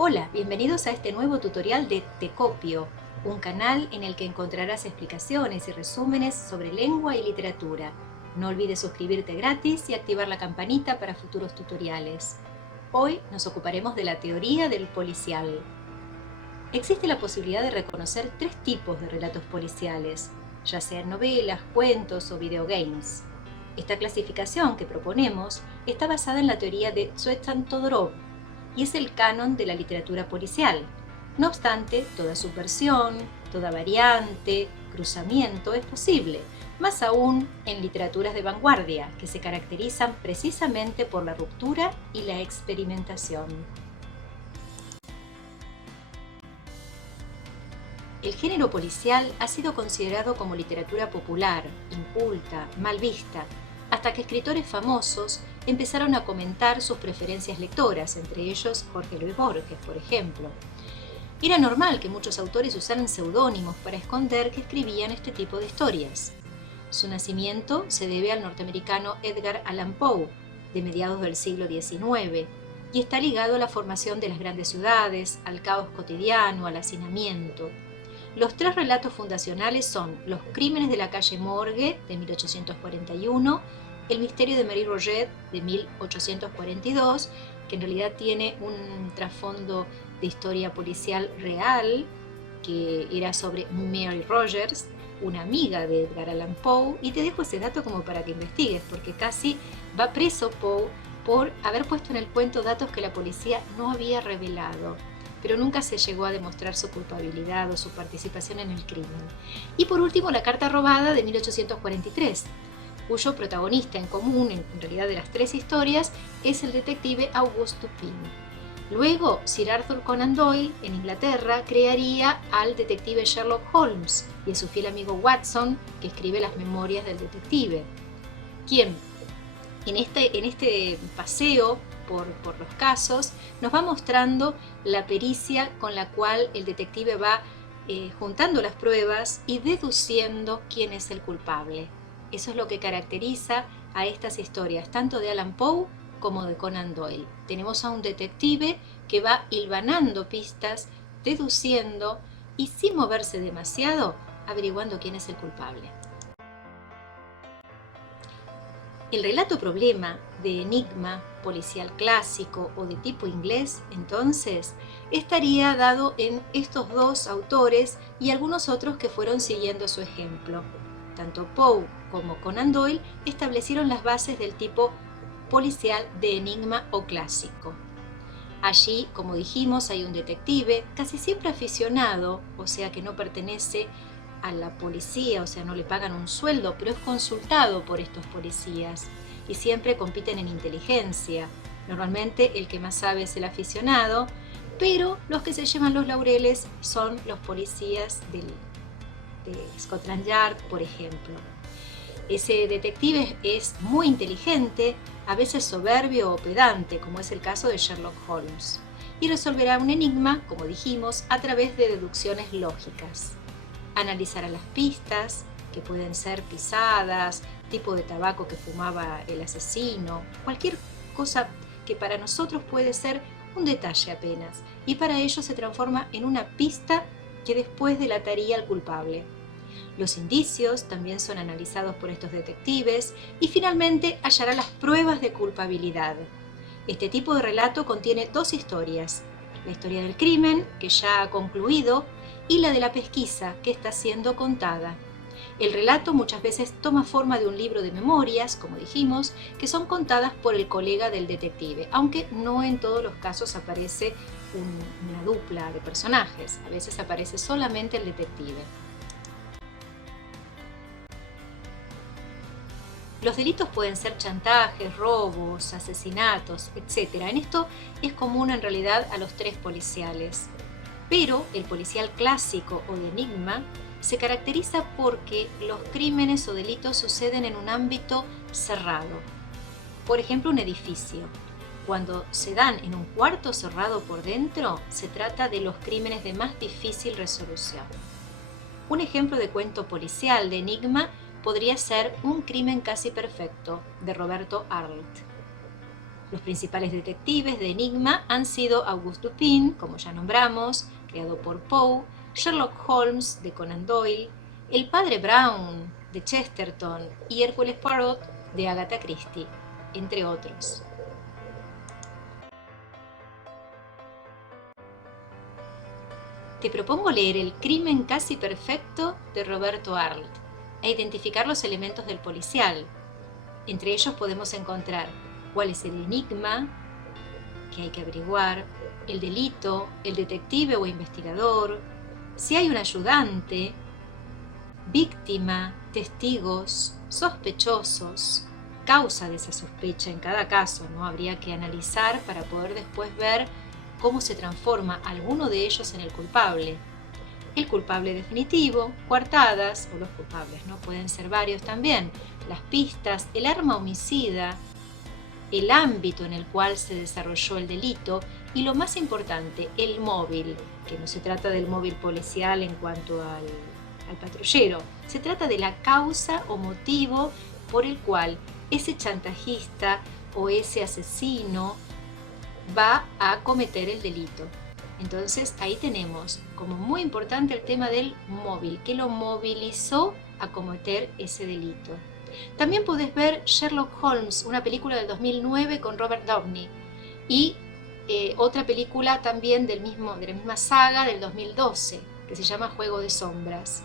Hola, bienvenidos a este nuevo tutorial de Te Copio, un canal en el que encontrarás explicaciones y resúmenes sobre lengua y literatura. No olvides suscribirte gratis y activar la campanita para futuros tutoriales. Hoy nos ocuparemos de la teoría del policial. Existe la posibilidad de reconocer tres tipos de relatos policiales, ya sean novelas, cuentos o videogames. Esta clasificación que proponemos está basada en la teoría de Tzvetan Todorov y es el canon de la literatura policial. No obstante, toda subversión, toda variante, cruzamiento es posible, más aún en literaturas de vanguardia, que se caracterizan precisamente por la ruptura y la experimentación. El género policial ha sido considerado como literatura popular, inculta, mal vista, hasta que escritores famosos empezaron a comentar sus preferencias lectoras, entre ellos Jorge Luis Borges, por ejemplo. Era normal que muchos autores usaran seudónimos para esconder que escribían este tipo de historias. Su nacimiento se debe al norteamericano Edgar Allan Poe, de mediados del siglo XIX, y está ligado a la formación de las grandes ciudades, al caos cotidiano, al hacinamiento. Los tres relatos fundacionales son Los crímenes de la calle Morgue, de 1841, El misterio de Marie Roget, de 1842, que en realidad tiene un trasfondo de historia policial real, que era sobre Mary Rogers, una amiga de Edgar Allan Poe, y te dejo ese dato como para que investigues, porque casi va preso Poe por haber puesto en el cuento datos que la policía no había revelado, pero nunca se llegó a demostrar su culpabilidad o su participación en el crimen. Y por último, La carta robada, de 1843, cuyo protagonista en común, en realidad de las tres historias, es el detective Auguste Dupin. Luego, Sir Arthur Conan Doyle, en Inglaterra, crearía al detective Sherlock Holmes y a su fiel amigo Watson, que escribe las memorias del detective, quien en este paseo por los casos nos va mostrando la pericia con la cual el detective va juntando las pruebas y deduciendo quién es el culpable. Eso es lo que caracteriza a estas historias, tanto de Allan Poe como de Conan Doyle. Tenemos a un detective que va hilvanando pistas, deduciendo y sin moverse demasiado, averiguando quién es el culpable. El relato problema de enigma, policial clásico o de tipo inglés, entonces, estaría dado en estos dos autores y algunos otros que fueron siguiendo su ejemplo. Tanto Poe como Conan Doyle establecieron las bases del tipo policial de enigma o clásico. Allí, como dijimos, hay un detective, casi siempre aficionado, o sea que no pertenece a la policía, o sea, no le pagan un sueldo, pero es consultado por estos policías y siempre compiten en inteligencia. Normalmente el que más sabe es el aficionado, pero los que se llevan los laureles son los policías de Scotland Yard, por ejemplo. Ese detective es muy inteligente, a veces soberbio o pedante, como es el caso de Sherlock Holmes, y resolverá un enigma, como dijimos, a través de deducciones lógicas. Analizará las pistas, que pueden ser pisadas, tipo de tabaco que fumaba el asesino, cualquier cosa que para nosotros puede ser un detalle apenas, y para ello se transforma en una pista que después delataría al culpable. Los indicios también son analizados por estos detectives y finalmente hallará las pruebas de culpabilidad. Este tipo de relato contiene dos historias: la historia del crimen, que ya ha concluido, y la de la pesquisa, que está siendo contada. El relato muchas veces toma forma de un libro de memorias, como dijimos, que son contadas por el colega del detective, aunque no en todos los casos aparece una dupla de personajes, a veces aparece solamente el detective. Los delitos pueden ser chantajes, robos, asesinatos, etc. En esto es común en realidad a los tres policiales. Pero el policial clásico o de enigma se caracteriza porque los crímenes o delitos suceden en un ámbito cerrado. Por ejemplo, un edificio. Cuando se dan en un cuarto cerrado por dentro, se trata de los crímenes de más difícil resolución. Un ejemplo de cuento policial de enigma podría ser Un crimen casi perfecto, de Roberto Arlt. Los principales detectives de Enigma han sido Auguste Dupin, como ya nombramos, creado por Poe, Sherlock Holmes de Conan Doyle, el padre Brown de Chesterton y Hércules Poirot de Agatha Christie, entre otros. Te propongo leer El crimen casi perfecto de Roberto Arlt e identificar los elementos del policial. Entre ellos podemos encontrar cuál es el enigma que hay que averiguar, el delito, el detective o investigador, si hay un ayudante, víctima, testigos, sospechosos, causa de esa sospecha en cada caso, ¿no? Habría que analizar para poder después ver cómo se transforma alguno de ellos en el culpable. El culpable definitivo, coartadas, o los culpables, ¿no? Pueden ser varios también, las pistas, el arma homicida, el ámbito en el cual se desarrolló el delito y lo más importante, el móvil, que no se trata del móvil policial en cuanto al patrullero, se trata de la causa o motivo por el cual ese chantajista o ese asesino va a cometer el delito. Entonces ahí tenemos como muy importante el tema del móvil, que lo movilizó a cometer ese delito. También podés ver Sherlock Holmes, una película del 2009 con Robert Downey, y otra película también de la misma saga del 2012, que se llama Juego de Sombras,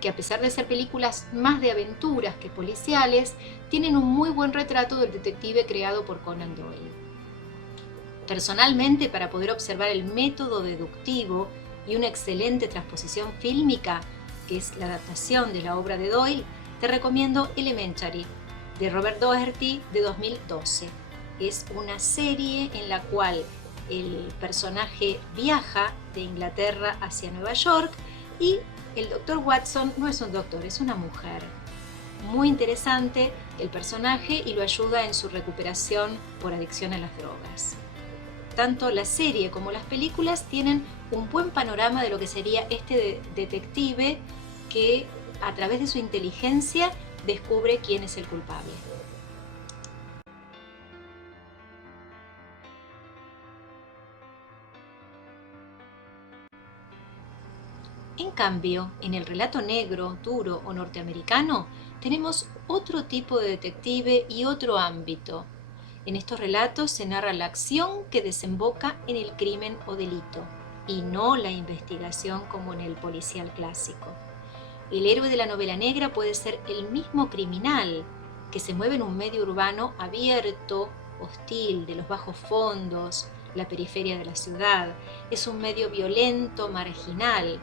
que a pesar de ser películas más de aventuras que policiales, tienen un muy buen retrato del detective creado por Conan Doyle. Personalmente, para poder observar el método deductivo y una excelente transposición fílmica, que es la adaptación de la obra de Doyle, te recomiendo Elementary, de Robert Doherty, de 2012. Es una serie en la cual el personaje viaja de Inglaterra hacia Nueva York y el Dr. Watson no es un doctor, es una mujer. Muy interesante el personaje y lo ayuda en su recuperación por adicción a las drogas. Tanto la serie como las películas tienen un buen panorama de lo que sería este detective que a través de su inteligencia descubre quién es el culpable. En cambio, en el relato negro, duro o norteamericano, tenemos otro tipo de detective y otro ámbito. En estos relatos se narra la acción que desemboca en el crimen o delito, y no la investigación como en el policial clásico. El héroe de la novela negra puede ser el mismo criminal, que se mueve en un medio urbano abierto, hostil, de los bajos fondos, la periferia de la ciudad. Es un medio violento, marginal.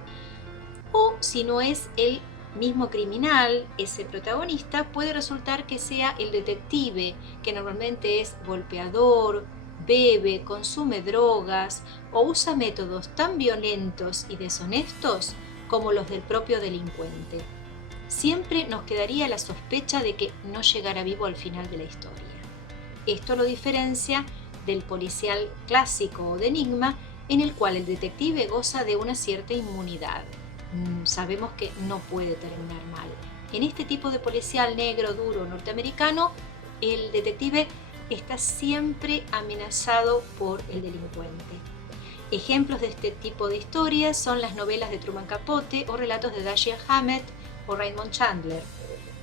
O si no es el mismo criminal, ese protagonista puede resultar que sea el detective, que normalmente es golpeador, bebe, consume drogas o usa métodos tan violentos y deshonestos como los del propio delincuente. Siempre nos quedaría la sospecha de que no llegara vivo al final de la historia. Esto lo diferencia del policial clásico o de enigma, en el cual el detective goza de una cierta inmunidad. Sabemos que no puede terminar mal. En este tipo de policial negro, duro, norteamericano, el detective está siempre amenazado por el delincuente. Ejemplos de este tipo de historias son las novelas de Truman Capote o relatos de Dashiell Hammett o Raymond Chandler.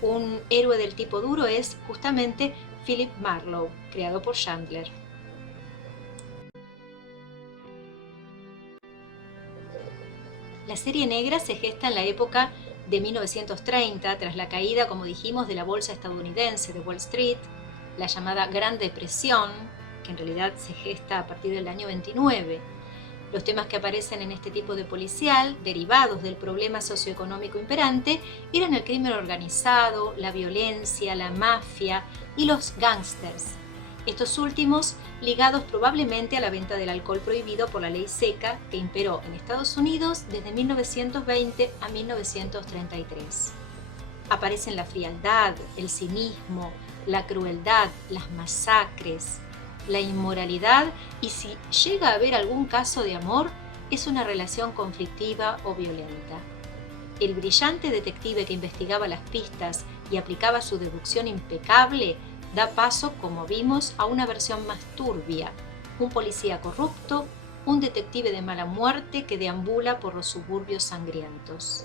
Un héroe del tipo duro es justamente Philip Marlowe, creado por Chandler. La serie negra se gesta en la época de 1930, tras la caída, como dijimos, de la bolsa estadounidense de Wall Street, la llamada Gran Depresión, que en realidad se gesta a partir del año 29. Los temas que aparecen en este tipo de policial, derivados del problema socioeconómico imperante, eran el crimen organizado, la violencia, la mafia y los gángsters. Estos últimos ligados probablemente a la venta del alcohol prohibido por la ley seca que imperó en Estados Unidos desde 1920 a 1933. Aparecen la frialdad, el cinismo, la crueldad, las masacres, la inmoralidad y si llega a haber algún caso de amor, es una relación conflictiva o violenta. El brillante detective que investigaba las pistas y aplicaba su deducción impecable da paso, como vimos, a una versión más turbia, un policía corrupto, un detective de mala muerte que deambula por los suburbios sangrientos.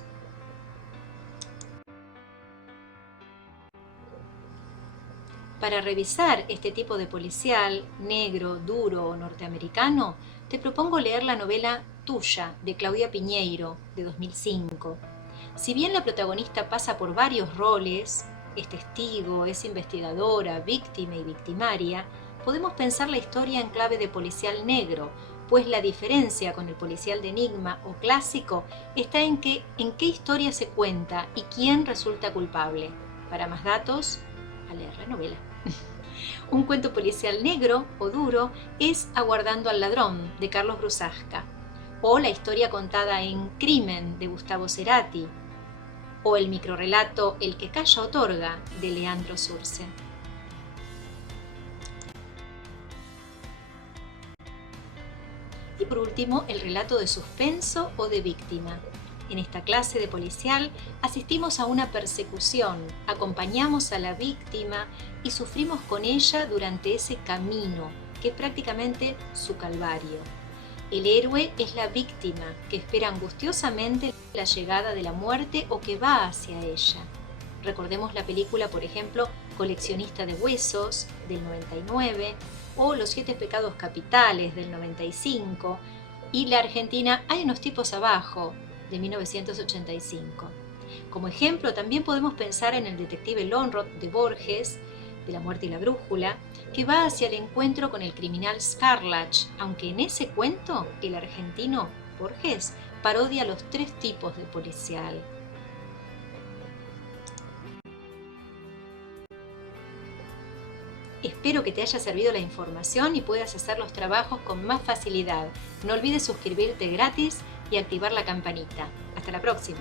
Para revisar este tipo de policial, negro, duro o norteamericano, te propongo leer la novela Tuya, de Claudia Piñeiro, de 2005. Si bien la protagonista pasa por varios roles, es testigo, es investigadora, víctima y victimaria, podemos pensar la historia en clave de policial negro, pues la diferencia con el policial de enigma o clásico está en qué historia se cuenta y quién resulta culpable. Para más datos, a leer la novela. Un cuento policial negro o duro es Aguardando al ladrón, de Carlos Brusasca, o la historia contada en Crimen, de Gustavo Cerati, o el microrrelato El que calla otorga, de Leandro Surce. Y por último, el relato de suspenso o de víctima. En esta clase de policial asistimos a una persecución, acompañamos a la víctima y sufrimos con ella durante ese camino, que es prácticamente su calvario. El héroe es la víctima, que espera angustiosamente la llegada de la muerte o que va hacia ella. Recordemos la película, por ejemplo, Coleccionista de Huesos, del 99, o Los 7 pecados capitales, del 95, y la argentina Hay unos tipos abajo, de 1985. Como ejemplo, también podemos pensar en el detective Lonrod de Borges, de La muerte y la brújula, que va hacia el encuentro con el criminal Scarlatti, aunque en ese cuento el argentino Borges parodia los 3 tipos de policial. Espero que te haya servido la información y puedas hacer los trabajos con más facilidad. No olvides suscribirte gratis y activar la campanita. Hasta la próxima.